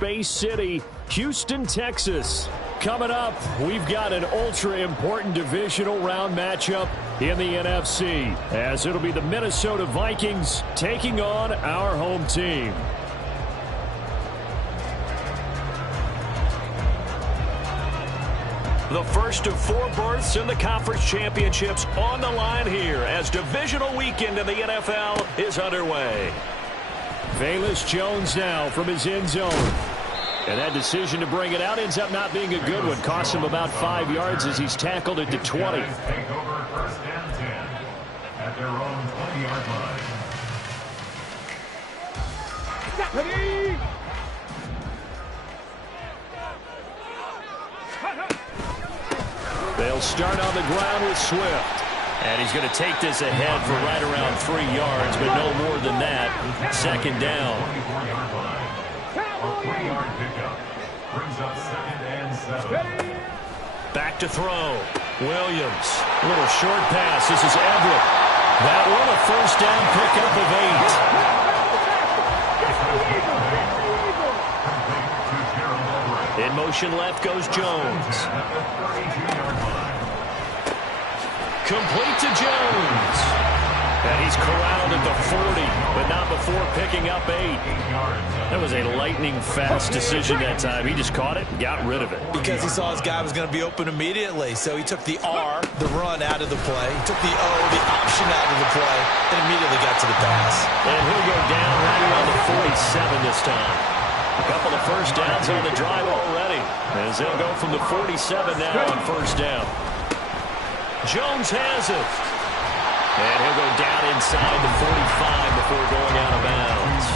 Bay City, Houston, Texas. Coming up, we've got an ultra-important divisional round matchup in the NFC, as it'll be the Minnesota Vikings taking on our home team. The first of 4 berths in the conference championships on the line here as divisional weekend in the NFL is underway. Velus Jones now from his end zone. And that decision to bring it out ends up not being a good one. Costs him about 5 yards as he's tackled at the 20. Take over first and 10 at their own 20-yard line. They'll start on the ground with Swift. And he's going to take this ahead for right around 3 yards, but no more than that. Second down. Back to throw. Williams. A little short pass. This is Everett. That one a first down pickup of 8. In motion left goes Jones. Complete to Jones. And he's corralled at the 40, but not before picking up 8. That was a lightning-fast decision that time. He just caught it and got rid of it. Because he saw his guy was going to be open immediately. So he took the R, the run, out of the play. He took the O, the option, out of the play, and immediately got to the pass. And he'll go down right around the 47 this time. A couple of first downs on the drive already, as they'll go from the 47 now on first down. Jones has it. And he'll go down inside the 45 before going out of bounds.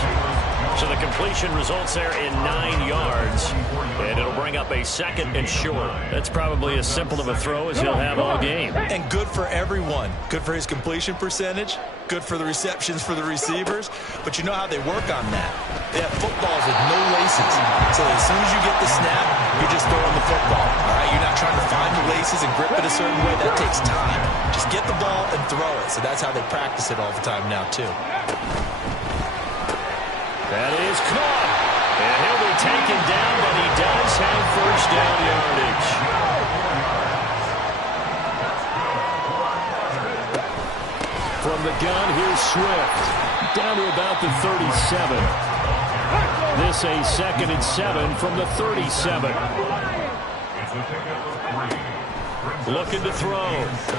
So the completion results there in 9 yards. And it'll bring up a second and short. That's probably as simple of a throw as he'll have all game. And good for everyone. Good for his completion percentage. Good for the receptions for the receivers. But you know how they work on that. They have footballs with no laces. So as soon as you get the snap, you're just throwing the football. All right? You're not trying to find the laces and grip it a certain way. That takes time. Just get the ball and throw it. So that's how they practice it all the time now, too. That is caught. And he'll be taken down, but he does have first down yardage. From the gun, here's Swift. Down to about the 37. This a 2nd and 7 from the 37. Looking to throw.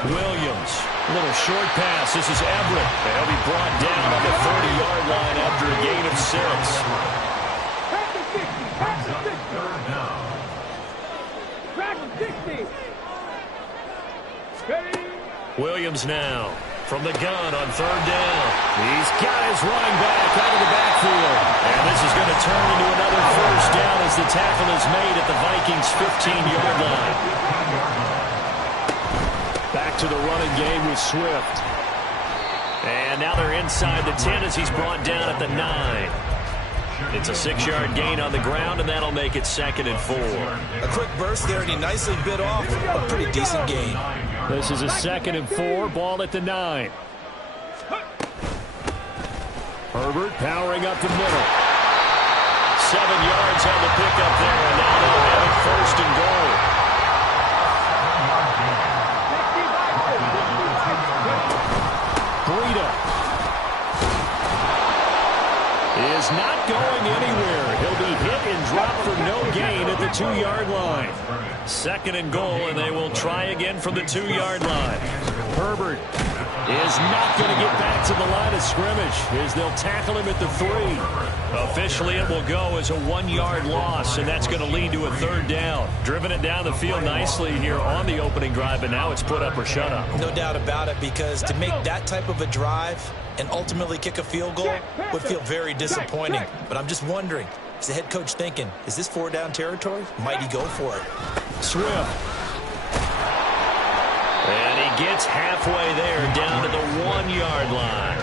Williams. A little short pass. This is Everett. And he'll be brought down on the 30-yard line after a gain of 6. Williams now from the gun on 3rd down. He's got his running back out of the backfield. And this is going to turn into another first down as the tackle is made at the Vikings' 15-yard line. Back to the running game with Swift. And now they're inside the 10 as he's brought down at the 9. It's a 6-yard gain on the ground, and that'll make it 2nd and 4. A quick burst there, and he nicely bit off a pretty decent gain. This is a 2nd and 4, ball at the 9. Herbert powering up the middle. 7 yards on the pickup there, and now they'll have it 1st and goal. Is not going anywhere. He'll be hit and dropped for no gain at the 2-yard line. 2nd and goal, and they will try again from the 2-yard line. Herbert is not going to get back to the line of scrimmage as they'll tackle him at the 3. Officially, it will go as a 1-yard loss, and that's going to lead to a 3rd down. Driven it down the field nicely here on the opening drive, but now it's put up or shut up. No doubt about it, because to make that type of a drive and ultimately kick a field goal would feel very disappointing. But I'm just wondering, is the head coach thinking, is this 4-down territory? Might he go for it? Swift. And he gets halfway there down to the 1-yard line.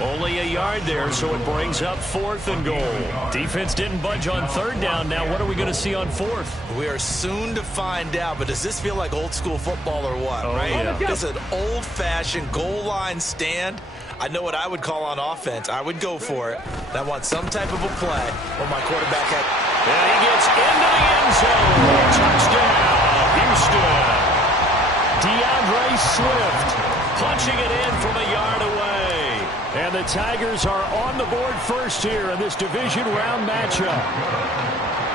Only a yard there, so it brings up 4th and goal. Defense didn't budge on 3rd down. Now what are we going to see on 4th? We are soon to find out, but does this feel like old school football or what, right? Yeah. It's an old-fashioned goal line stand. I know what I would call on offense. I would go for it. I want some type of a play where my quarterback had... And Swift punching it in from a yard away. And the Tigers are on the board first here in this division round matchup.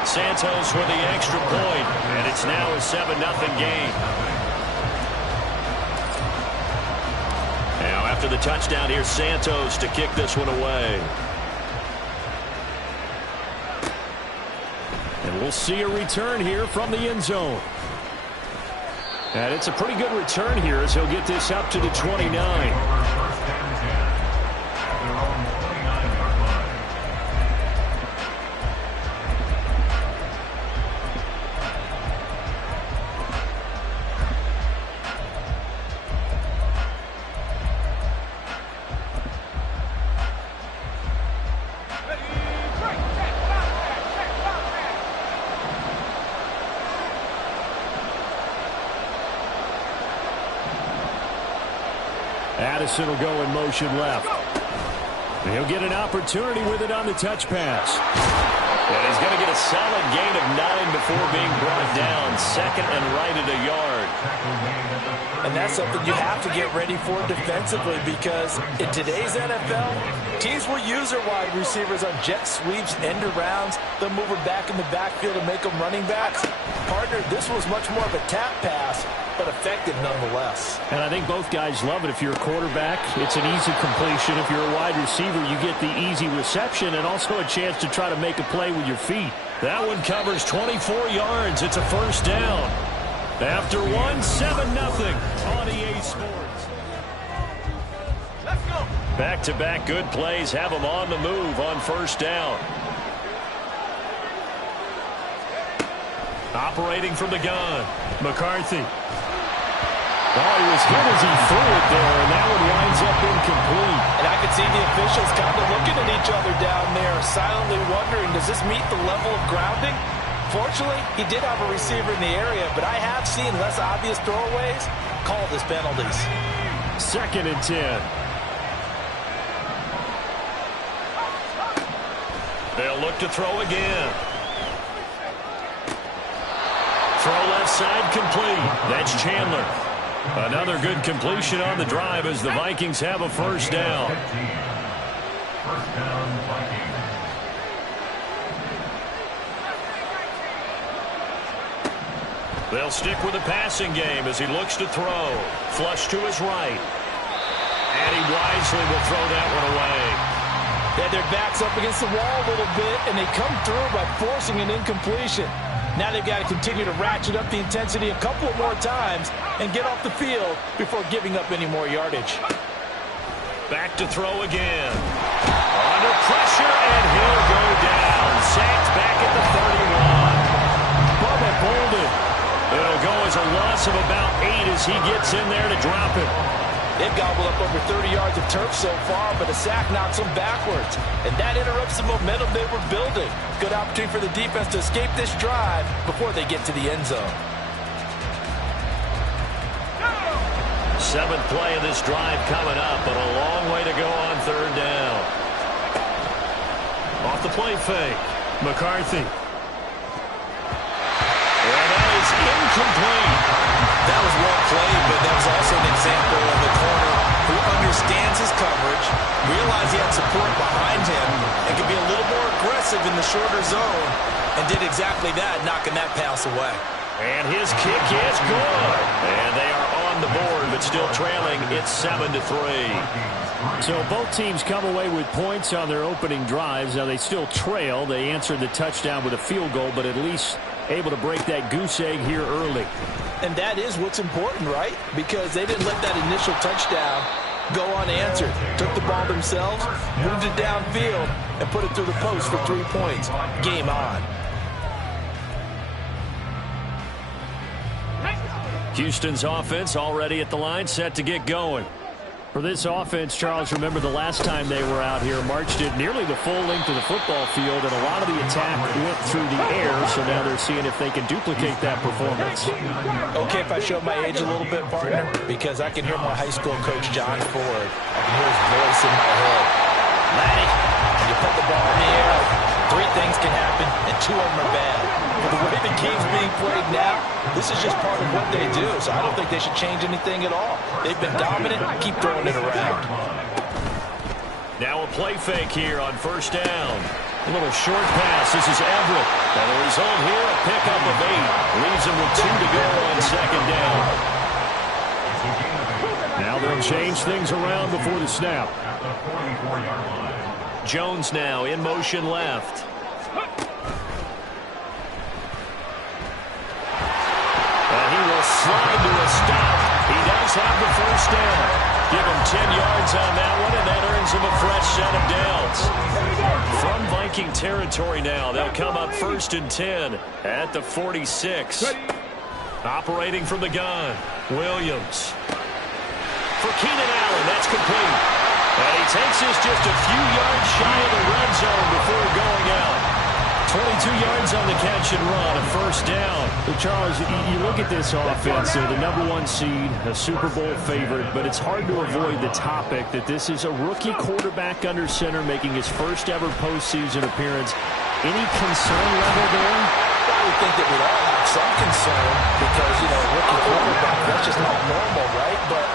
Santos with the extra point, and it's now a 7-0 game. Now after the touchdown, here's Santos to kick this one away. And we'll see a return here from the end zone. And it's a pretty good return here as he'll get this up to the 29. Addison will go in motion left. He'll get an opportunity with it on the touch pass. And he's going to get a solid gain of 9 before being brought down. Second and right at a yard. And that's something you have to get ready for defensively, because in today's NFL, teams will use their wide receivers on jet sweeps, end arounds. They'll move them back in the backfield and make them running backs. Partner, this was much more of a tap pass, but effective nonetheless. And I think both guys love it. If you're a quarterback, it's an easy completion. If you're a wide receiver, you get the easy reception and also a chance to try to make a play with your feet. That one covers 24 yards. It's a first down. After 7-0 on EA Sports. Let's go. Back-to-back good plays have them on the move on first down. Operating from the gun, McCarthy. Oh, he was hit as he threw it there, and that one winds up incomplete. And I could see the officials kind of looking at each other down there, silently wondering, does this meet the level of grounding? Fortunately, he did have a receiver in the area, but I have seen less obvious throwaways called as penalties. 2nd and 10. They'll look to throw again. Throw left side complete. That's Chandler. Another good completion on the drive as the Vikings have a first down. First down, Vikings. They'll stick with the passing game as he looks to throw. Flush to his right. And he wisely will throw that one away. They had their backs up against the wall a little bit, and they come through by forcing an incompletion. Now they've got to continue to ratchet up the intensity a couple of more times and get off the field before giving up any more yardage. Back to throw again. Under pressure, and he'll go down. Sacked back at the 31. Bubba Bolden. It'll go as a loss of about 8 as he gets in there to drop it. They've gobbled up over 30 yards of turf so far, but a sack knocks them backwards. And that interrupts the momentum they were building. Good opportunity for the defense to escape this drive before they get to the end zone. 7th play of this drive coming up, but a long way to go on 3rd down. Off the play fake. McCarthy. And that is incomplete. That was well played, but that was also an example of a corner who understands his coverage, realized he had support behind him, and could be a little more aggressive in the shorter zone, and did exactly that, knocking that pass away. And his kick is good. And they are on the board, but still trailing. It's 7-3. So both teams come away with points on their opening drives. Now they still trail. They answered the touchdown with a field goal, but at least able to break that goose egg here early. And that is what's important, right? Because they didn't let that initial touchdown go unanswered. Took the ball themselves, moved it downfield, and put it through the post for 3 points. Game on. Houston's offense already at the line, set to get going. For this offense, Charles, remember the last time they were out here, marched it nearly the full length of the football field, and a lot of the attack went through the air, so now they're seeing if they can duplicate that performance. Okay, if I show my age a little bit, partner, because I can hear my high school coach, John Ford. I can hear his voice in my head. Laddie, you put the ball in the air. Three things can happen, and two of them are bad. But the way the game's being played now, this is just part of what they do. So I don't think they should change anything at all. They've been dominant. Keep throwing it around. Now a play fake here on first down. A little short pass. This is Everett. And the result here, a pickup of 8. Leaves him with 2 to go on second down. Now they'll change things around before the snap. At the 44-yard line. Jones now in motion left. And he will slide to a stop. He does have the first down. Give him 10 yards on that one, and that earns him a fresh set of downs. From Viking territory now, they'll come up 1st and 10 at the 46. Operating from the gun, Williams. For Keenan Allen, that's complete. And he takes us just a few yards shy of the red zone before going out. 22 yards on the catch and run, a first down. Well, Charles, you look at this offense, they're the #1 seed, a Super Bowl favorite, but it's hard to avoid the topic that this is a rookie quarterback under center making his first ever postseason appearance. Any concern level there? I would think that we'd all have some concern because, you know, rookie quarterback, that's just not normal, right? But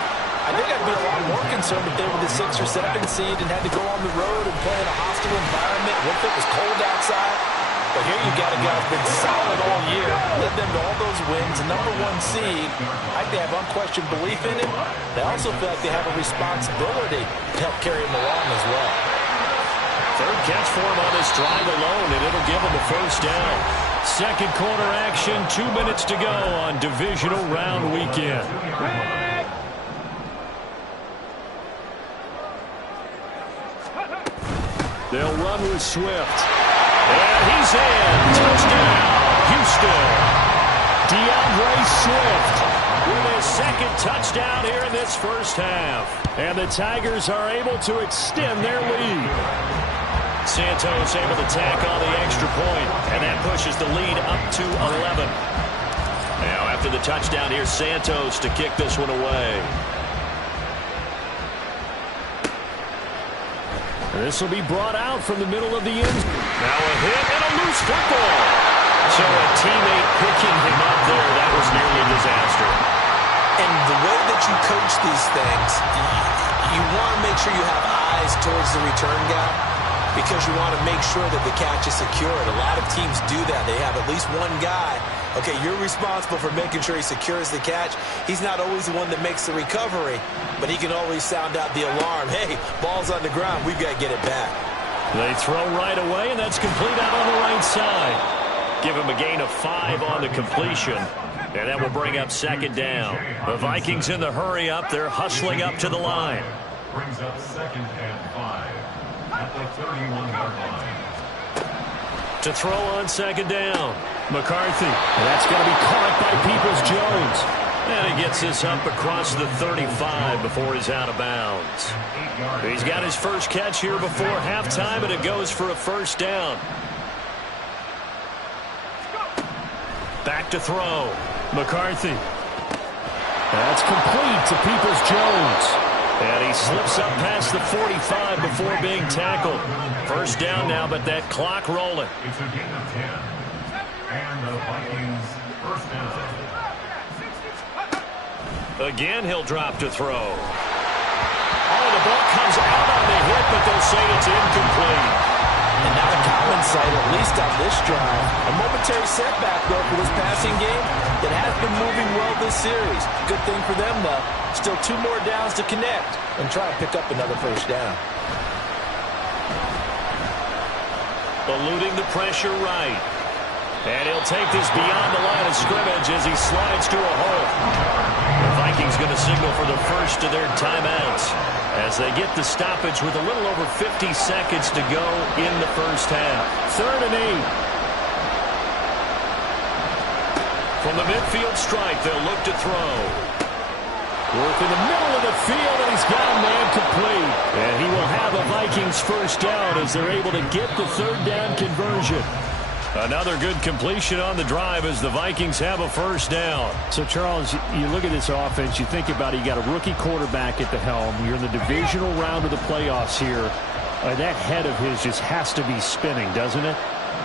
I think I'd be a lot more concerned if they were the 6 or 7 seed and had to go on the road and play in a hostile environment. What if it was cold outside? But here you got a guy who's been solid all year, led them to all those wins, #1 seed. I think they have unquestioned belief in him. They also feel like they have a responsibility to help carry him along as well. Third catch for him on this drive alone, and it'll give him a first down. Second quarter action, 2 minutes to go on divisional round weekend. They'll run with Swift. And he's in. Touchdown, Houston. DeAndre Swift with his second touchdown here in this first half. And the Tigers are able to extend their lead. Santos able to tack on the extra point, and that pushes the lead up to 11. Now after the touchdown, here's Santos to kick this one away. This will be brought out from the middle of the end. Now a hit and a loose football. So a teammate picking him up there, that was nearly a disaster. And the way that you coach these things, you want to make sure you have eyes towards the return guy because you want to make sure that the catch is secured. A lot of teams do that. They have at least one guy. Okay, you're responsible for making sure he secures the catch. He's not always the one that makes the recovery, but he can always sound out the alarm. Hey, ball's on the ground. We've got to get it back. They throw right away, and that's complete out on the right side. Give him a gain of 5 on the completion, and that will bring up second down. The Vikings in the hurry up. They're hustling up to the line. Brings up 2nd and 5 at the 31-yard line. To throw on second down, McCarthy. That's going to be caught by Peoples-Jones. And he gets this up across the 35 before he's out of bounds. He's got his first catch here before halftime, and it goes for a first down. Back to throw. McCarthy. That's complete to Peoples-Jones. And he slips up past the 45 before being tackled. First down now, but that clock rolling. It's a gain of 10. And the Vikings first down. Again, he'll drop to throw. Oh, the ball comes out on the hit, but they'll say it's incomplete. And not a common sight, at least on this drive. A momentary setback, though, for this passing game that has been moving well this series. Good thing for them, though. Still 2 more downs to connect and try and pick up another first down. Eluding the pressure right. And he'll take this beyond the line of scrimmage as he slides to a hole. The Vikings going to signal for the first of their timeouts as they get the stoppage with a little over 50 seconds to go in the first half. 3rd and 8. From the midfield stripe, they'll look to throw. Work in the middle of the field, and he's got a man complete. And he will have a Vikings first down as they're able to get the 3rd down conversion. Another good completion on the drive as the Vikings have a first down. So, Charles, you look at this offense, you think about it, you got a rookie quarterback at the helm. You're in the divisional round of the playoffs here. That head of his just has to be spinning, doesn't it?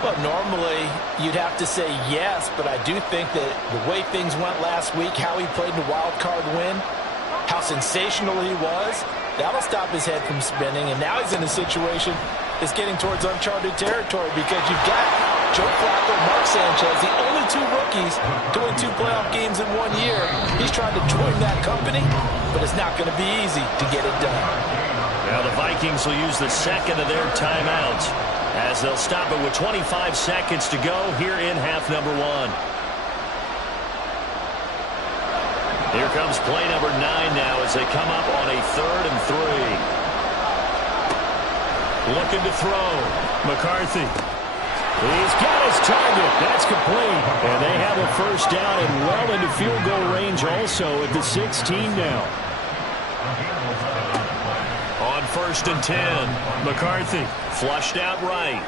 Well, normally you'd have to say yes, but I do think that the way things went last week, how he played in the wild card win, how sensational he was, that'll stop his head from spinning. And now he's in a situation that's getting towards uncharted territory because you've got Joe Flacco, Mark Sanchez, the only two rookies doing 2 playoff games in 1 year. He's trying to join that company, but it's not going to be easy to get it done. Now the Vikings will use the second of their timeouts as they'll stop it with 25 seconds to go here in half number 1. Here comes play number 9 now as they come up on a 3rd and 3. Looking to throw. McCarthy. He's got his target. That's complete. And they have a first down and well into field goal range also at the 16 now. On 1st and 10, McCarthy flushed out right.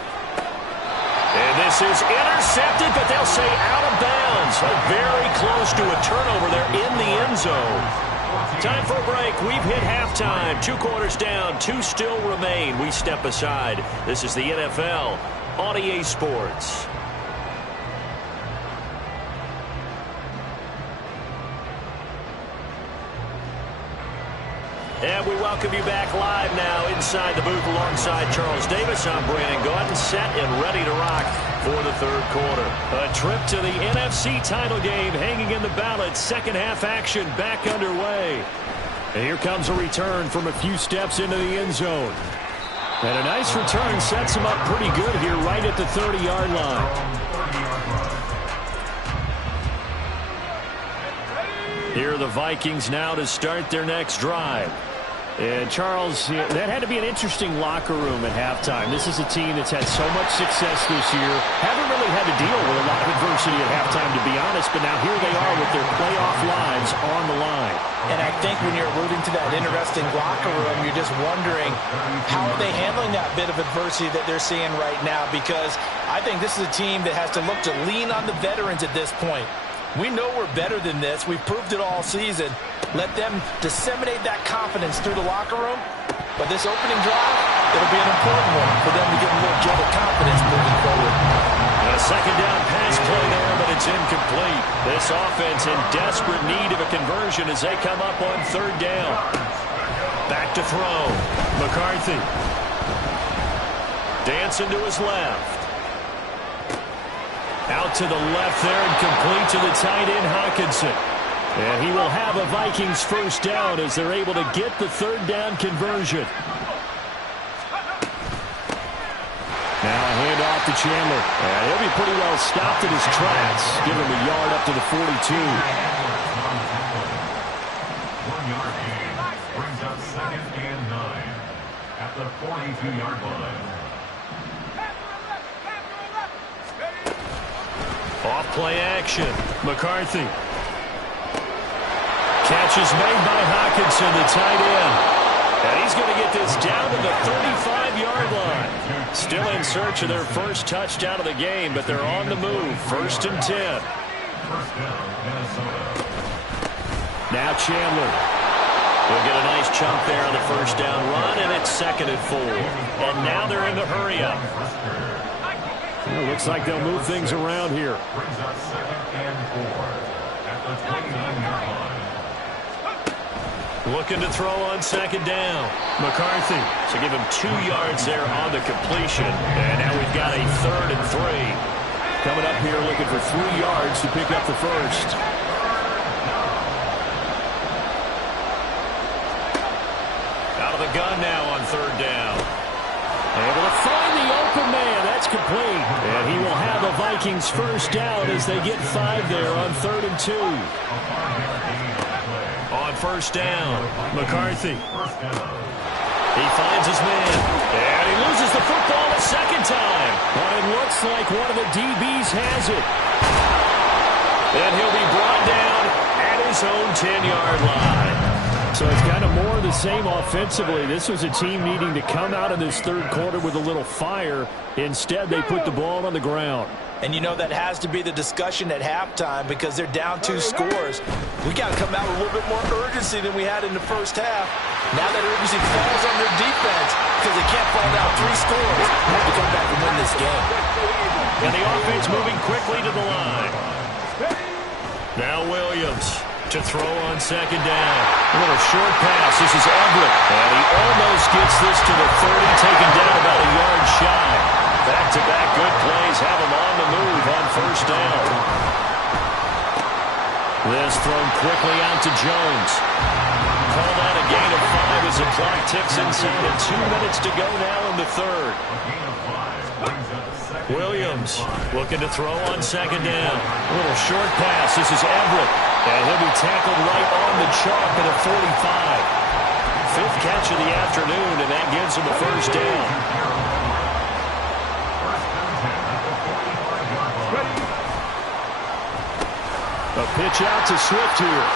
And this is intercepted, but they'll say out of bounds. Very close to a turnover there in the end zone. Time for a break. We've hit halftime. 2 quarters down, 2 still remain. We step aside. This is the NFL on EA Sports. And we welcome you back live now inside the booth alongside Charles Davis. I'm Brandon Gaudin, set and ready to rock for the 3rd quarter. A trip to the NFC title game hanging in the balance. Second half action back underway. And here comes a return from a few steps into the end zone. And a nice return sets him up pretty good here right at the 30-yard line. Here are the Vikings now to start their next drive. And Charles, that had to be an interesting locker room at halftime. This is a team that's had so much success this year. Haven't really had to deal with a lot of adversity at halftime, to be honest. But now here they are with their playoff lives on the line. And I think when you're alluding to that interesting locker room, you're just wondering how are they handling that bit of adversity that they're seeing right now? Because I think this is a team that has to look to lean on the veterans at this point. We know we're better than this. We've proved it all season. Let them disseminate that confidence through the locker room. But this opening drive, it'll be an important one for them to get a little jolt of confidence moving forward. A second down pass play there, but it's incomplete. This offense in desperate need of a conversion as they come up on 3rd down. Back to throw. McCarthy. Dancing to his left. Out to the left there and complete to the tight end, Hawkinson. And he will have a Vikings first down as they're able to get the 3rd down conversion. Now a handoff to Chandler. And he'll be pretty well stopped in his tracks. Give him a yard up to the 42. 1-yard gain brings up 2nd and 9 at the 42-yard line. Off play action. McCarthy. Catch is made by Hawkinson, the tight end. And he's going to get this down to the 35-yard line. Still in search of their first touchdown of the game, but they're on the move. 1st and 10. First down, Minnesota. Now Chandler. He'll get a nice chunk there on the first down run, and it's 2nd and 4. And now they're in the hurry-up. Well, looks like they'll move things around here. Brings up 2nd and 4 at the 29-yard line. Looking to throw on 2nd down. McCarthy. So give him 2 yards there on the completion. And now we've got a 3rd and 3. Coming up here looking for 3 yards to pick up the first. Out of the gun now on 3rd down. Able to find the open man. That's complete. And he will have a Vikings first down as they get 5 there on 3rd and 2. On 1st down, McCarthy. He finds his man. And he loses the football a 2nd time. But it looks like one of the DBs has it. And he'll be brought down at his own 10-yard line. So it's kind of more of the same offensively. This was a team needing to come out of this 3rd quarter with a little fire. Instead, they put the ball on the ground. And you know that has to be the discussion at halftime because they're down 2 scores. We got to come out with a little bit more urgency than we had in the first half. Now that urgency falls on their defense because they can't fall down 3 scores. They have to come back and win this game. And the offense moving quickly to the line. Now Williams to throw on second down. A little short pass. This is Everett. And he almost gets this to the 30, taken down about a yard shy. Back-to-back good plays have him on the move on first down. This thrown quickly out to Jones. Called out a gain of 5 as the clock ticks inside of 2 minutes to go now in the third. Williams looking to throw on second down. A little short pass. This is Everett. And he'll be tackled right on the chalk at a 45. 5th catch of the afternoon, and that gives him a first down. A pitch out to Swift here.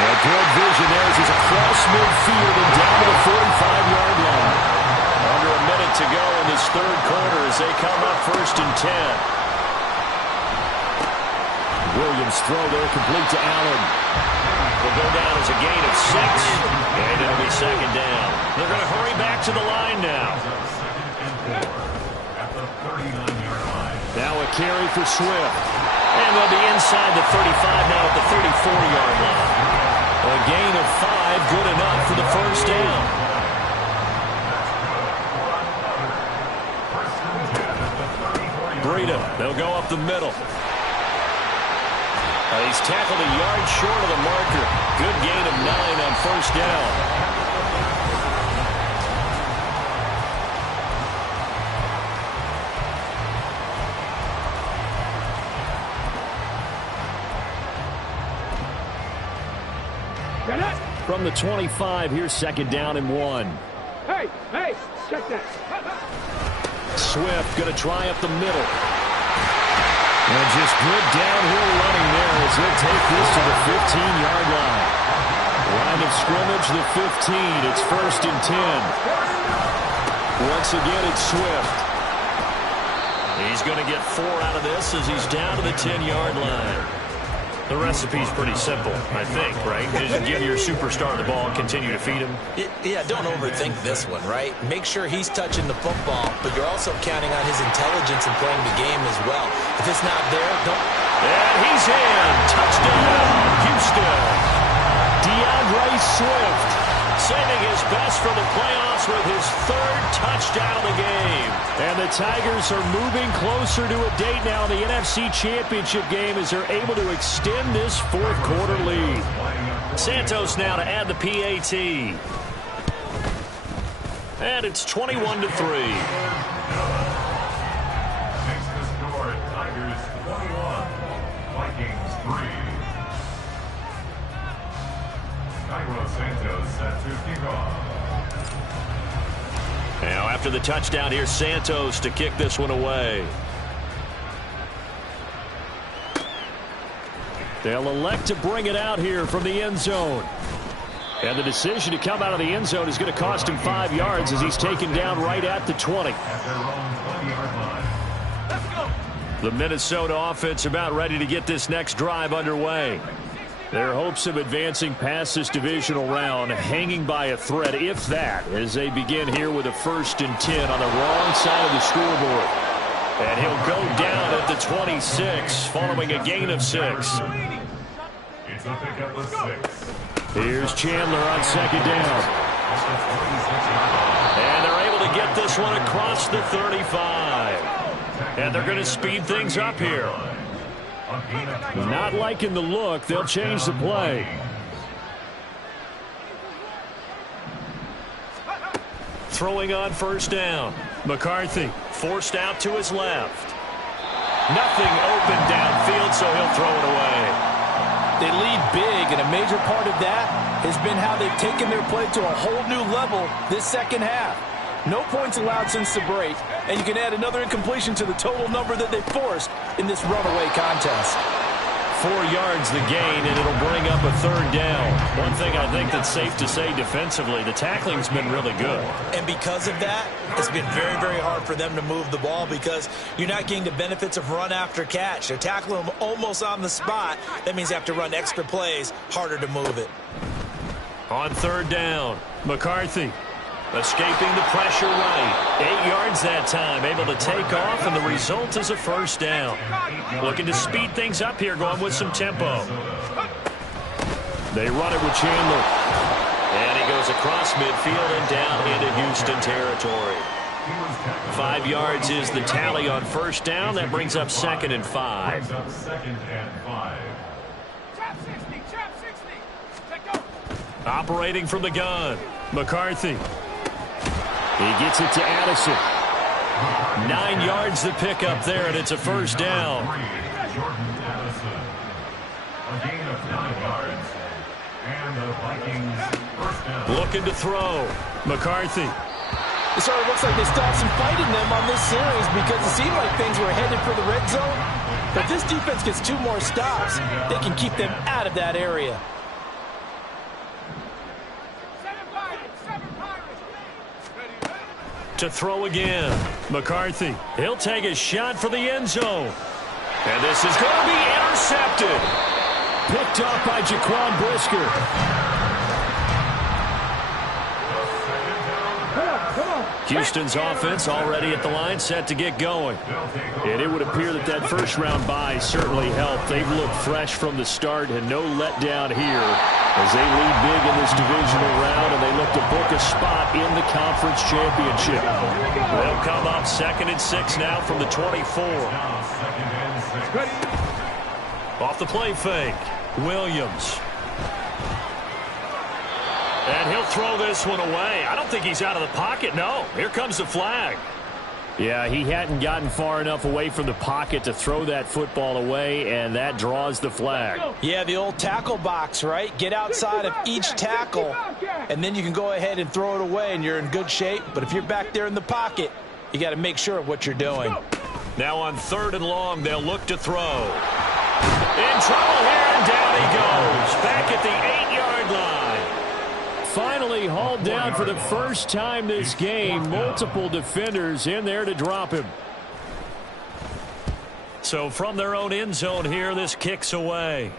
And good vision there as he's across midfield and down to the 45-yard line. Under a minute to go in this third quarter as they come up 1st and 10. Williams throw there complete to Allen. Will go down as a gain of 6. And it'll be second down. They're going to hurry back to the line now. Now a carry for Swift. And they'll be inside the 35 now at the 34-yard line. A gain of 5, good enough for the first down. Breida, they'll go up the middle. He's tackled a yard short of the marker. Good gain of 9 on first down. From the 25, here's second down and 1. Hey, check that. Swift going to try up the middle. And just good downhill running there as he'll take this to the 15-yard line. Line of scrimmage, the 15. It's 1st and 10. Once again, it's Swift. He's going to get 4 out of this as he's down to the 10-yard line. The recipe's pretty simple, I think, right? Just give your superstar the ball and continue to feed him. Yeah, don't overthink this one, right? Make sure he's touching the football, but you're also counting on his intelligence in playing the game as well. If it's not there, don't... And he's in. Touchdown, Houston. DeAndre Swift saving his best for the playoffs with his 3rd touchdown of the game. And the Tigers are moving closer to a date now in the NFC Championship game as they're able to extend this 4th quarter lead. Santos now to add the PAT. And it's 21-3. Makes the score Tigers 21, Vikings 3. Cairo Santos set to kick off. Now after the touchdown, here's Santos to kick this one away. They'll elect to bring it out here from the end zone. And the decision to come out of the end zone is going to cost him 5 yards as he's taken down right at the 20. The Minnesota offense about ready to get this next drive underway. Their hopes of advancing past this divisional round hanging by a thread, if that, as they begin here with a 1st and 10 on the wrong side of the scoreboard. And he'll go down at the 26 following a gain of 6. It's a pickup of 6. Here's Chandler on second down. And they're able to get this one across the 35. And they're going to speed things up here. Not liking the look. They'll change the play. Throwing on first down. McCarthy forced out to his left. Nothing open downfield, so he'll throw it away. They lead big, and a major part of that has been how they've taken their play to a whole new level this second half. No points allowed since the break, and you can add another incompletion to the total number that they forced in this runaway contest. 4 yards the gain, and it'll bring up a 3rd down. One thing I think that's safe to say defensively, the tackling's been really good. And because of that, it's been very, very hard for them to move the ball because you're not getting the benefits of run after catch. They're tackling them almost on the spot. That means they have to run extra plays, harder to move it. On 3rd down, McCarthy escaping the pressure right. 8 yards that time, able to take off, and the result is a 1st down. Looking to speed things up here, going with some tempo. They run it with Chandler. And he goes across midfield and down into Houston territory. 5 yards is the tally on 1st down. That brings up 2nd and 5. Operating from the gun, McCarthy. He gets it to Addison. 9 yards the pick up there, and it's a 1st down. Looking to throw. McCarthy. It sort of looks like they still have some fight in them on this series because it seemed like things were headed for the red zone. But if this defense gets 2 more stops, they can keep them out of that area. To throw again. McCarthy. He'll take a shot for the end zone. And this is going to be intercepted. Picked off by Jaquan Brisker. Houston's offense already at the line, set to get going. And it would appear that that first-round bye certainly helped. They've looked fresh from the start and no letdown here as they lead big in this divisional round, and they look to book a spot in the conference championship. They'll come up 2nd and 6 now from the 24. Off the play fake, Williams. And he'll throw this one away. I don't think he's out of the pocket. No, here comes the flag. Yeah, he hadn't gotten far enough away from the pocket to throw that football away, and that draws the flag. Yeah, the old tackle box, right? Get outside of each tackle, and then you can go ahead and throw it away, and you're in good shape. But if you're back there in the pocket, you got to make sure of what you're doing. Now on 3rd and long, they'll look to throw. In trouble here, and down he goes. Back at the 8-yard line. Finally hauled down for the first time this game. Multiple defenders in there to drop him. So from their own end zone here, this kicks away.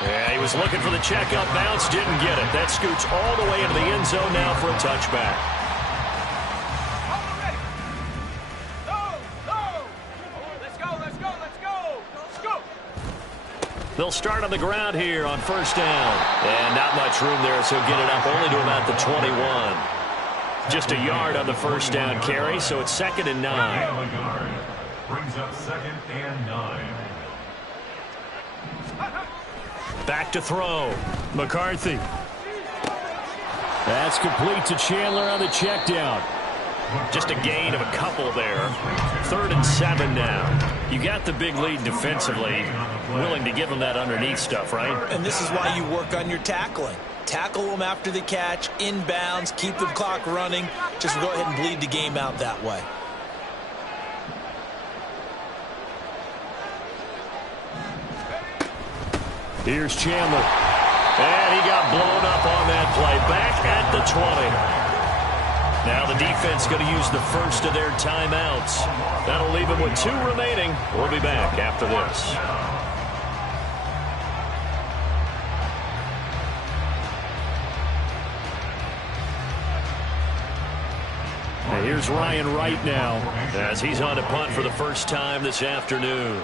Yeah, he was looking for the checkup bounce, didn't get it. That scoots all the way into the end zone now for a touchback. They'll start on the ground here on 1st down. And not much room there, so get it up only to about the 21. Just a yard on the 1st down carry, so it's 2nd and 9. Brings up 2nd and 9. Back to throw. McCarthy. That's complete to Chandler on the check down. Just a gain of a couple there. 3rd and 7 now. You got the big lead defensively. Willing to give them that underneath stuff, right? And this is why you work on your tackling. Tackle them after the catch, inbounds, keep the clock running. Just go ahead and bleed the game out that way. Here's Chandler. And he got blown up on that play. Back at the 20. Now the defense going to use the first of their timeouts. That'll leave them with 2 remaining. We'll be back after this. And here's Ryan Wright now as he's on to punt for the first time this afternoon.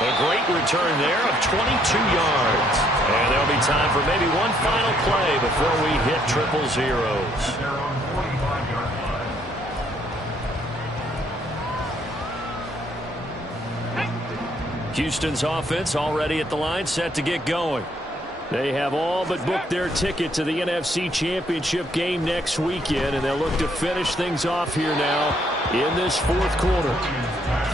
A great return there of 22 yards. And there'll be time for maybe one final play before we hit triple zeros. Houston's offense already at the line, set to get going. They have all but booked their ticket to the NFC Championship game next weekend, and they'll look to finish things off here now in this fourth quarter.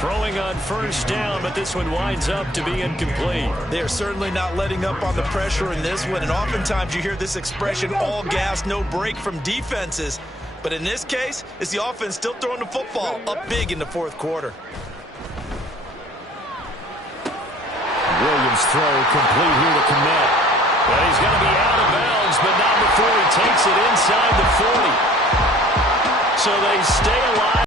Throwing on first down, but this one winds up to be incomplete. They are certainly not letting up on the pressure in this one, and oftentimes you hear this expression, all gas, no break from defenses. But in this case, it's the offense still throwing the football up big in the fourth quarter. Williams' throw complete here to Kmet. But he's going to be out of bounds, but not before he takes it inside the 40. So they stay alive.